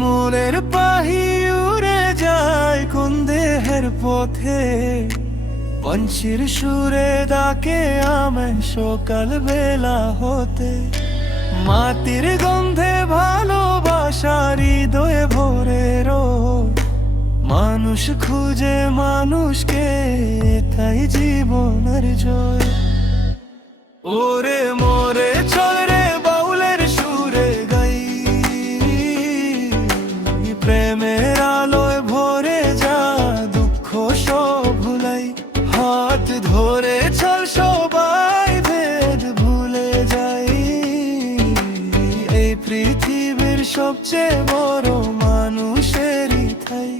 মনের পাহি উড়ে যায় কোন দেহের পথে, পঞ্ছির সুরে ডাকে আমায় সকাল বেলা হতে। মাটির গন্ধে ভালোবাসার হৃদয়ে ভরে রোজ, মানুষ খুঁজে মানুষকে, তাই জীবনের জয়। ওরে মোরে চল রে বাউলের সুরে গাই, প্রেমের আলোয় ভরে যা দুঃখ সব ভুলাই। হাত ধরে চল সবাই ভেদ ভুলে যাই, এই পৃথিবীর সবচেয়ে বড় মানুষেরই ঠাই।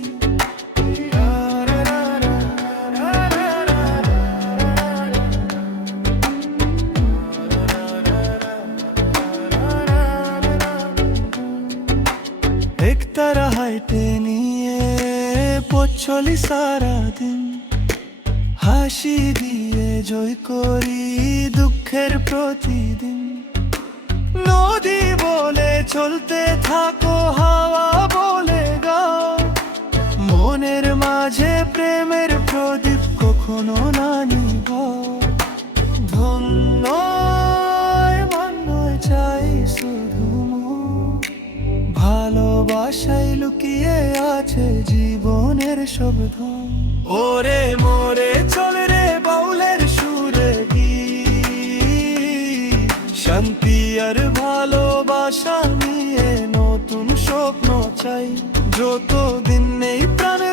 একতারা হাইটে নিয়ে পথ চলি সারাদিন, হাসি দিয়ে জয় করি দুঃখের প্রতিদিন। নদী বলে চলতে থাকো, হাওয়া বলে গাও, মনের মাঝে প্রেমের প্রদীপ কখনো না নিভাও। ধন্য মান্য চাই শুধু ভালোবাসায় লুকিয়ে আছে জীবনের সব ধন। ওরে মোরে চল রে বাউলের সুরে গীত, শান্তি আর ভালোবাসা নিয়ে নতুন স্বপ্ন চাই। যতদিন নেই প্রাণে